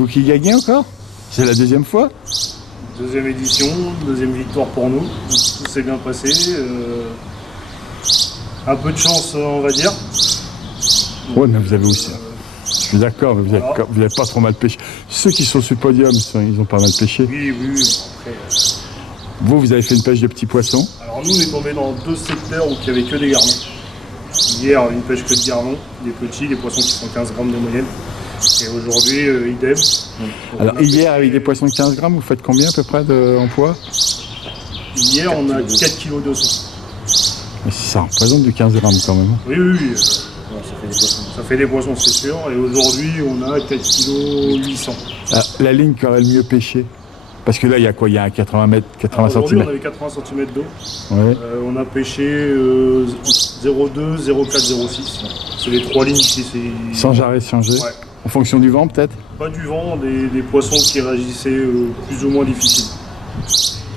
Vous qui gagnez encore? C'est la deuxième fois? Deuxième édition, deuxième victoire pour nous. Tout s'est bien passé. Un peu de chance, on va dire. Ouais, mais vous avez aussi. Je suis d'accord, vous n'avez pas trop mal pêché. Ceux qui sont sur le podium, ils ont pas mal pêché. Oui, oui. Après, vous avez fait une pêche de petits poissons? alors nous, on est tombé dans 2 secteurs où il n'y avait que des garnons. Hier, une pêche que de garnons, des petits, des poissons qui font 15 grammes de moyenne. Et aujourd'hui, idem. Alors hier, avec des poissons de 15 grammes, vous faites combien à peu près en poids? Hier, on a 4 kg 200. Mais ça représente du 15 grammes quand même. Oui, oui, oui. Ça fait des poissons, c'est sûr. Et aujourd'hui, on a 4 kg 800. Ah, la ligne qui aurait le mieux pêché? Parce que là, il y a quoi? Il y a 80 cm. Aujourd'hui, on avait 80 cm d'eau. Ouais. On a pêché 0,2, 0,4, 0,6. C'est les 3 lignes qui c'est. Sans jarret changé? Ouais. En fonction du vent, peut-être? Pas du vent, des poissons qui réagissaient plus ou moins difficiles.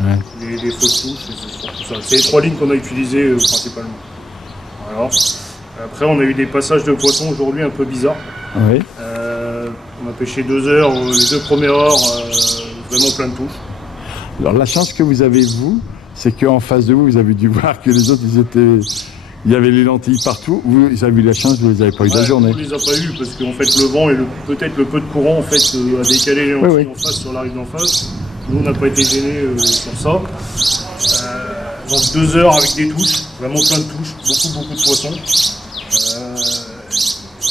Ouais. Des fausses touches, c'est surtout ça. C'est les 3 lignes qu'on a utilisées principalement. Voilà. Après, on a eu des passages de poissons aujourd'hui un peu bizarres. Oui. On a pêché 2 heures, les 2 premières heures, vraiment plein de touches. Alors la chance que vous avez, vous, c'est qu'en face de vous, vous avez dû voir que les autres, il y avait les lentilles partout. Vous avez eu la chance, vous ne les avez pas eu de la journée. On ne les a pas eu parce qu'en fait le vent et peut-être le peu de courant en fait, a décalé les lentilles en face sur la rive d'en face. Nous, on n'a pas été gênés sur ça. Donc 2 heures avec des touches, vraiment plein de touches, beaucoup de poissons.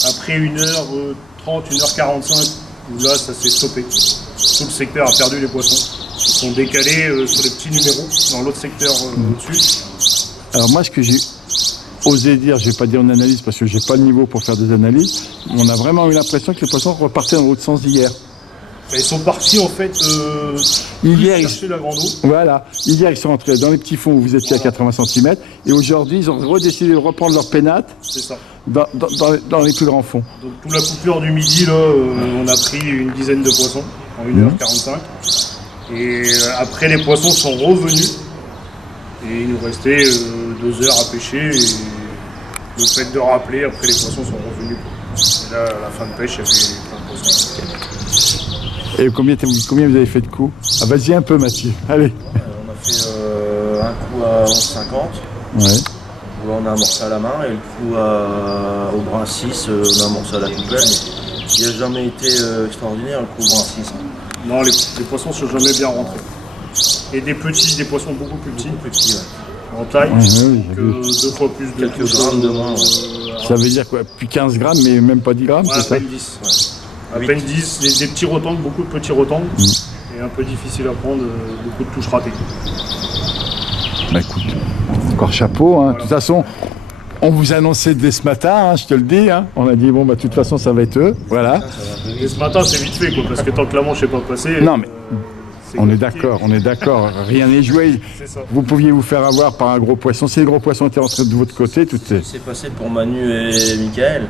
Après 1h30, 1h45, où là ça s'est stoppé. Tout le secteur a perdu les poissons. Ils sont décalés sur les petits numéros dans l'autre secteur au-dessus. Alors moi, ce que j'ai osé dire, je ne vais pas dire une analyse parce que je n'ai pas le niveau pour faire des analyses, on a vraiment eu l'impression que les poissons repartaient dans l'autre sens d'hier. Ils sont partis en fait hier, chercher la grande eau. Voilà, hier ils sont rentrés dans les petits fonds où vous étiez à 80 cm et aujourd'hui ils ont redécidé de reprendre leur pénate dans les plus grands fonds. Donc toute la coupure du midi, là, on a pris une dizaine de poissons en 1h45 et après les poissons sont revenus et il nous restait 2 heures à pêcher et le fait de rappeler, après les poissons sont revenus. Et là, à la fin de pêche, il y avait plein de poissons. Et combien vous avez fait de coups? Ah, vas-y un peu, Mathieu. Allez. On a fait un coup à 11,50. Ouais. Où là, on a amorcé à la main. Et le coup au brin 6, on a amorcé à la coupelle. Mais il n'a jamais été extraordinaire le coup au brin 6. Non, les poissons ne sont jamais bien rentrés. Et des poissons beaucoup plus petits. En taille, que 2 fois plus de quelques grammes de moins. Ça veut dire quoi? Plus 15 grammes, mais même pas 10 grammes, c'est ça? À peine 10. À peine 10, des petits rotangles, beaucoup de petits rotangles. Et un peu difficile à prendre, beaucoup de touches ratées. Bah écoute, encore chapeau. Hein. Voilà. De toute façon, on vous annonçait dès ce matin, hein, je te le dis. Hein. On a dit, bon, bah de toute façon, ça va être eux. Voilà. Et ce matin, c'est vite fait, quoi, parce que tant que la manche n'est pas passée... Non, mais... On est d'accord, rien n'est joué. Vous pouviez vous faire avoir par un gros poisson. Si les gros poissons étaient rentrés de votre côté, tout est... C'est passé pour Manu et Michael.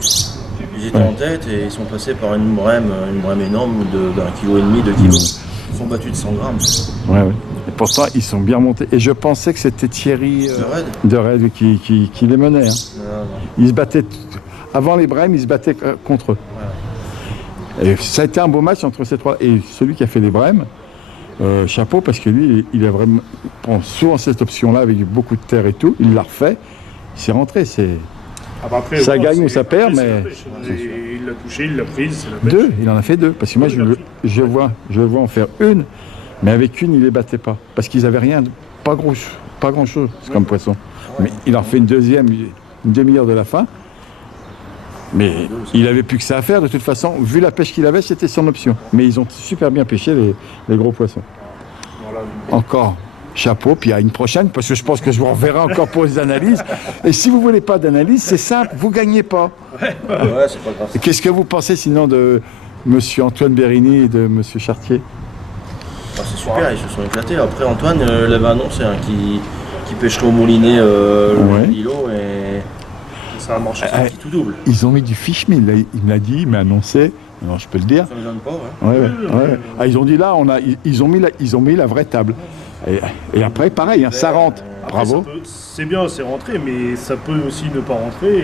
Ils étaient en tête et ils sont passés par une brème énorme d'1,5 kg, 2 kg. Ils sont battus de 100 grammes. Ouais. Et pourtant, ils sont bien montés. Et je pensais que c'était Thierry de Red qui les menait. Hein. Non. Ils se battaient... Avant les brèmes, ils se battaient contre eux. Ouais. Et ça a été un beau match entre ces trois. Et celui qui a fait les brèmes, chapeau, parce que lui, il a vraiment prend souvent cette option-là avec beaucoup de terre et tout. Il l'a refait, c'est rentré. Après, ça gagne ou ça perd, mais il l'a touché, il l'a prise. C'est la pêche. 2, il en a fait 2. Parce que moi, je le vois en faire une, mais avec une, il les battait pas, parce qu'ils avaient rien, pas grand-chose comme poisson. Mais il en fait une deuxième, une demi-heure de la fin. Mais il avait plus que ça à faire, de toute façon, vu la pêche qu'il avait, c'était son option. Mais ils ont super bien pêché les gros poissons. Voilà. Encore chapeau, puis à une prochaine, parce que je pense que je vous reverrai encore pour les analyses. Et si vous voulez pas d'analyse, c'est simple, vous gagnez pas. Ouais, c'est pas grave. Qu'est-ce que vous pensez sinon de monsieur Antoine Bérini et de monsieur Chartier? C'est super, ils se sont éclatés. Après, Antoine l'avait annoncé qui pêcherait au moulinet l'îlot et... Ça a marché, tout double. Ils ont mis du fish meal, il me l'a dit, il m'a annoncé, non, je peux le dire. Ça ne donne pas, ouais. Ah, ils ont dit là, ils ont mis la vraie table. Et après, pareil, hein, ça rentre. Bravo. C'est bien, c'est rentré, mais ça peut aussi ne pas rentrer.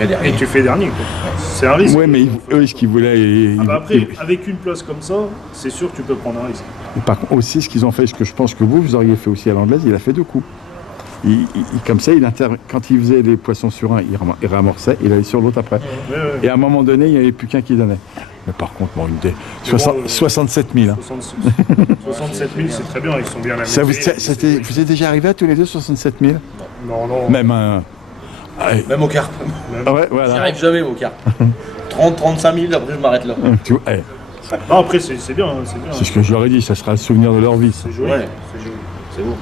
Et fais dernier. Et tu fais dernier, quoi. C'est un risque. Oui, mais eux, ce qu'ils voulaient. Après, avec une place comme ça, c'est sûr que tu peux prendre un risque. Et par contre, aussi, ce qu'ils ont fait, ce que je pense que vous auriez fait aussi à l'anglaise, il a fait 2 coups. Comme ça, quand il faisait les poissons sur un, il ramorçait, il allait sur l'autre après. Ouais. Et à un moment donné, il n'y avait plus qu'un qui donnait. Mais par contre, bon, 67 000. Hein. 67 000, c'est très bien, ils sont bien Ça amusés. vous êtes déjà arrivé à tous les deux 67 000? Non. Même un. Ouais. Même au carpe. Ouais, J'y voilà. arrive jamais au carpe. 30-35 000, après je m'arrête là. Tu vois, Non, après, c'est bien, c'est bien. c'est ce que je leur ai dit, ça sera le souvenir de leur vie. Ça. C'est joli. Ouais. C'est joli. C'est beau.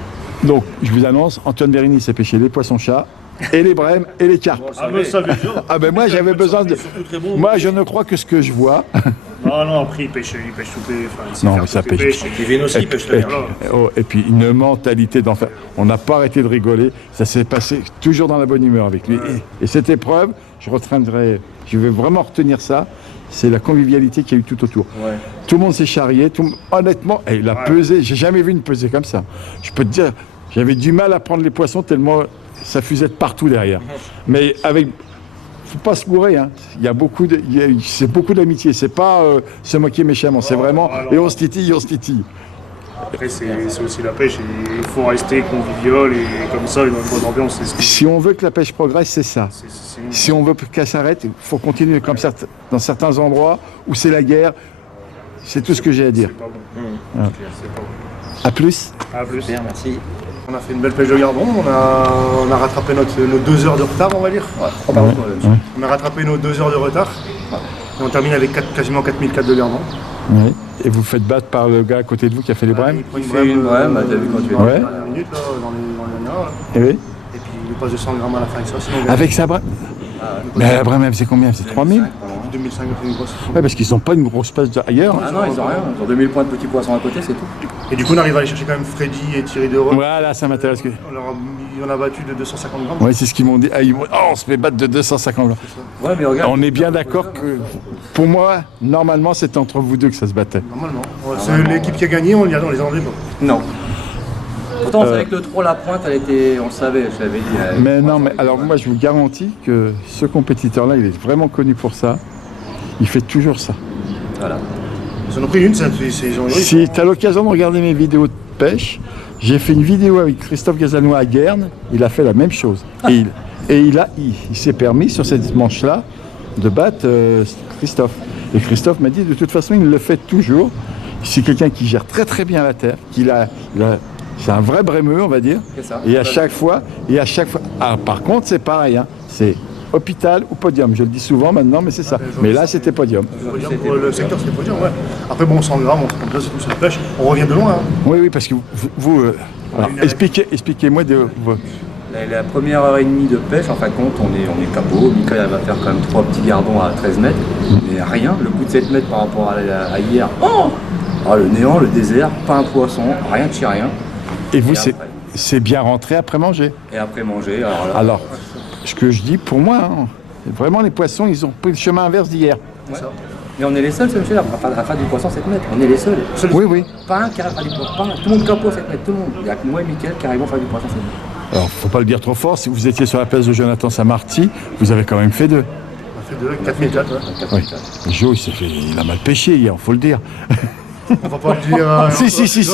Donc, je vous annonce, Antoine Bérini s'est pêché les poissons-chats, et les brèmes, et les carpes. Ah, mais ça veut dire. Ah ben moi, j'avais besoin de. Surtout très bon. Moi, je ne crois que ce que je vois. Non, après, il pêche toutes les. Enfin, il sait Non, faire mais ça toutes les pêche. pêches. Kevin aussi, il pêche très bien. Et puis une mentalité d'en faire. On n'a pas arrêté de rigoler. Ça s'est passé toujours dans la bonne humeur avec lui. Et cette épreuve, je vais vraiment retenir ça. C'est la convivialité qu'il y a eu tout autour. Ouais. Tout le monde s'est charrié. Honnêtement, il a pesé. J'ai jamais vu une pesée comme ça. Je peux te dire, j'avais du mal à prendre les poissons tellement ça fusait de partout derrière. Mais faut pas se bourrer, hein. C'est beaucoup d'amitié. C'est pas se moquer méchamment. C'est vraiment. Et on se titille. Après, c'est aussi la pêche. Et il faut rester convivial et comme ça, dans une bonne ambiance. Si on veut que la pêche progresse, c'est ça. C'est Si on veut qu'elle s'arrête, il faut continuer comme ça dans certains endroits où c'est la guerre. C'est tout ce que j'ai à dire. pas bon. C'est pas bon. À plus. À plus. Bien, merci. On a fait une belle pêche de gardon. On a rattrapé nos 2 heures de retard, on va dire. On a rattrapé nos 2 heures de retard. Et on termine avec quasiment 4004 de gardon. Oui. Et vous faites battre par le gars à côté de vous qui a fait les brèmes. Il prend une brème, t'as vu quand tu es Ouais. dans les minutes, là, dans les dernières, là. Et oui. Et puis il nous passe de 100 grammes à la fin avec ça. Sinon, on gagne. Avec sa brème. Mais la brème, elle faisait combien? C'est 3000? 2005, on fait une grosse. Ouais, parce qu'ils n'ont pas une grosse place ailleurs. Ah non, ils ont rien. Ils ont 2000 points de petits poissons à côté, c'est tout. Et du coup, on arrive à aller chercher quand même Freddy et Thierry Dereux. Voilà, ça m'intéresse. On a battu de 250 grammes. Oui, c'est ce qu'ils m'ont dit. Ah, on se fait battre de 250 grammes. Ouais, mais regarde. On est bien d'accord que, pour moi, normalement, c'était entre vous deux que ça se battait. Normalement. C'est l'équipe qui a gagné, on les entendait pas. Non. Pourtant, on savait que le 3, la pointe, on le savait, je l'avais dit. Mais non, mais alors moi, je vous garantis que ce compétiteur-là, il est vraiment connu pour ça. Il fait toujours ça. Voilà. Ils en ont pris une, c'est Si tu as l'occasion de regarder mes vidéos de pêche, j'ai fait une vidéo avec Christophe Gazanois à Guernes, il a fait la même chose. Et il s'est permis sur cette manche-là de battre Christophe. Et Christophe m'a dit de toute façon il le fait toujours. C'est quelqu'un qui gère très très bien la terre, c'est un vrai brémeux on va dire. C'est ça. Et à chaque fois, par contre c'est pareil, hein, c'est hôpital ou podium. Je le dis souvent maintenant, mais c'est ça. Mais là c'était podium. Le secteur c'était podium, ouais. Après bon, 100 grammes, comme ça c'est tout sur la pêche. On revient de loin. Hein. Oui, parce que vous alors, expliquez-moi La première heure et demie de pêche, en fin de compte, on est capot. Michael elle va faire quand même 3 petits gardons à 13 mètres. Mais rien, le coup de 7 mètres par rapport à hier. Le néant, le désert, pas un poisson, rien de chez rien. Et vous, après c'est bien rentré après manger. Et après manger, alors là. Alors, ce que je dis, pour moi, hein, vraiment les poissons, ils ont pris le chemin inverse d'hier. Ouais. Mais on est les seuls, Michel, à faire du poisson 7 mètres. On est les seuls. Oui. Pas un qui arrive à faire du poisson. Tout le monde capot 7 mètres, tout le monde. Il n'y a que moi et Michael qui arrivons à faire du poisson 7 mètres. Alors, faut pas le dire trop fort, si vous étiez sur la place de Jonathan Samarty, vous avez quand même fait 2. On a fait 2, 4004. Oui. Joe, il a mal pêché hier, faut le dire. On va pas le dire. Si.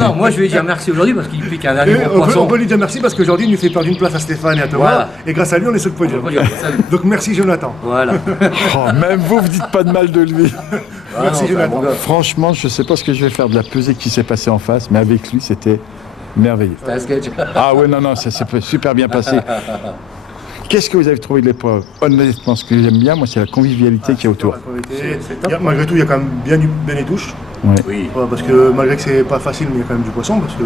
Non, moi je vais lui dire merci aujourd'hui parce qu'il pique un dernier gros poisson. On peut lui dire merci parce qu'aujourd'hui il nous fait perdre une place à Stéphane et à Thomas. Voilà. Et grâce à lui on est sur le podium. Donc merci Jonathan. Voilà. Même vous dites pas de mal de lui. Merci Jonathan. Franchement, je sais pas ce que je vais faire de la pesée qui s'est passée en face, mais avec lui c'était merveilleux. C'était un sketch. Ah ouais, non, ça s'est super bien passé. Qu'est-ce que vous avez trouvé de l'épreuve? Honnêtement, ce que j'aime bien, moi, c'est la convivialité qu'il y a autour. Malgré tout, il y a quand même bien des touches. Ouais. Oui. Ouais, parce que malgré que c'est pas facile, mais il y a quand même du poisson. Parce que...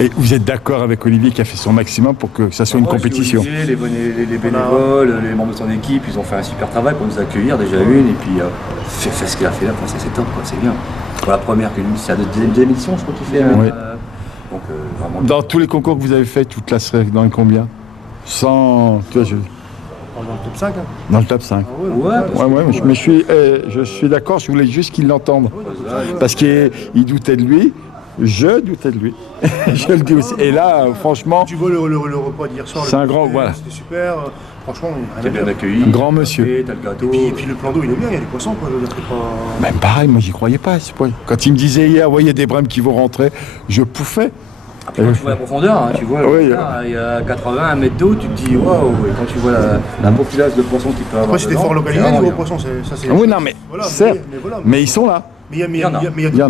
Et vous êtes d'accord avec Olivier qui a fait son maximum pour que ça soit une compétition? Olivier, les bénévoles, les membres de son équipe, ils ont fait un super travail pour nous accueillir déjà une. Et puis, fait ce qu'il a fait là, c'est top, quoi, c'est bien. Pour la première, c'est la deuxième émission, je crois qu'il fait. Oui. Donc, vraiment. Dans tous les concours que vous avez fait, toute la série, dans combien? 100, tu vois, Dans le top 5. Hein. Dans le top 5. Ouais, mais je suis d'accord, je voulais juste qu'il l'entende. Parce qu'il doutait de lui, Je doutais de lui. Je le dis aussi. Et là, franchement, Tu vois le repas d'hier soir. C'est un grand, voilà. C'était super. Franchement, T'es bien accueilli. grand monsieur. Et t'as le gâteau. Et puis le plan d'eau, il est bien, il y a des poissons, quoi. Je veux dire, c'est pas... Même pareil, moi j'y croyais pas à ce point. Quand il me disait hier, ouais, il y a des brèmes qui vont rentrer, je pouffais. Après, quand tu vois la profondeur, hein, tu vois, Oui, il y a 80 mètres d'eau, tu te dis waouh, et quand tu vois la population de poissons qu'il peut avoir. Après, c'était dedans, fort localisé, c'est niveau vraiment poissons, ça c'est... Oui, non, mais Voilà, certes, mais voilà. mais ils sont là. Mais il y Il y en a.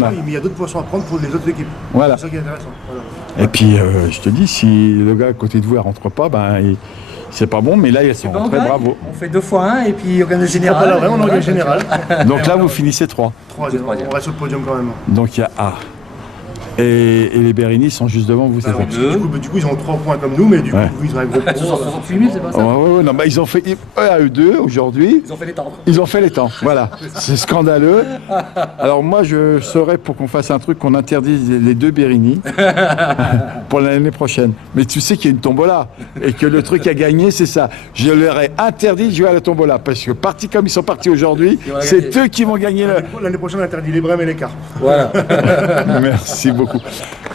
a d'autres poissons à prendre pour les autres équipes. Voilà. C'est ça qui est intéressant. Voilà. Et puis, je te dis, si le gars à côté de vous ne rentre pas, ben, c'est pas bon, mais là, ils sont bien. rentrés, bravo. On fait 2 fois 1 et puis on gagne le Pas général. là, vraiment, on gagne le général. Donc là, vous finissez 3. Troisième, on reste sur le podium quand même. Donc il y a A. Et les Bérini sont juste devant vous, c'est ça? Du coup, ils ont 3 points comme nous, mais du coup, Ouais. ils ont un gros point. 68 000, c'est pas ça? Ouais, non, bah, ils ont fait à eux deux aujourd'hui. Ils ont fait les temps. Ils ont fait les temps, voilà. C'est scandaleux. Alors moi, je serais pour qu'on fasse un truc, qu'on interdise les 2 Bérini pour l'année prochaine. Mais tu sais qu'il y a une tombola et que le truc à gagner, c'est ça. Je leur ai interdit de jouer à la tombola parce que partis comme ils sont partis aujourd'hui, Ils vont c'est gagner. eux qui vont gagner. L'année prochaine, on interdit les brèmes et les quarts. Voilà. Merci beaucoup.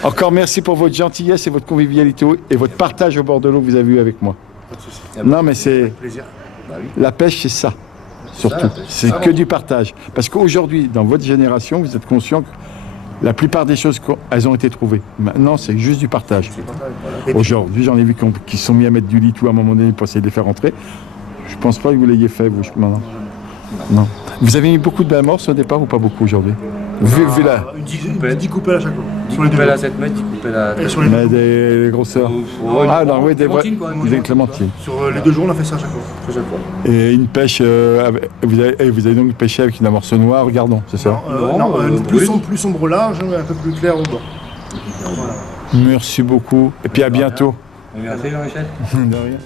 Encore merci pour votre gentillesse et votre convivialité et votre partage au bord de l'eau que vous avez eu avec moi. Pas de soucis. Non, mais c'est... Plaisir. La pêche, c'est ça, surtout. C'est que du partage. Parce qu'aujourd'hui, dans votre génération, vous êtes conscient que la plupart des choses, elles ont été trouvées. Maintenant, c'est juste du partage. Aujourd'hui, j'en ai vu qui se sont mis à mettre du lit tout à un moment donné pour essayer de les faire rentrer. Je pense pas que vous l'ayez fait, vous. Non. Vous avez mis beaucoup de amorces au départ ou pas beaucoup aujourd'hui? Vu la... Une 10 coupelles à chaque fois. Sur les deux Coupelle à jours. 7 mètres, coupelle à Et sur les, Mais des grosseurs. Ah non, oui, des Clémentine, quoi, des clémentines. sur les 2 jours, on a fait ça à chaque fois. Et une pêche, vous avez donc pêché avec une amorce noire, regardons, c'est ça? Plus sombre large, un peu plus clair au bord. Merci beaucoup. Et puis à bientôt. Merci Jean-Michel. De rien.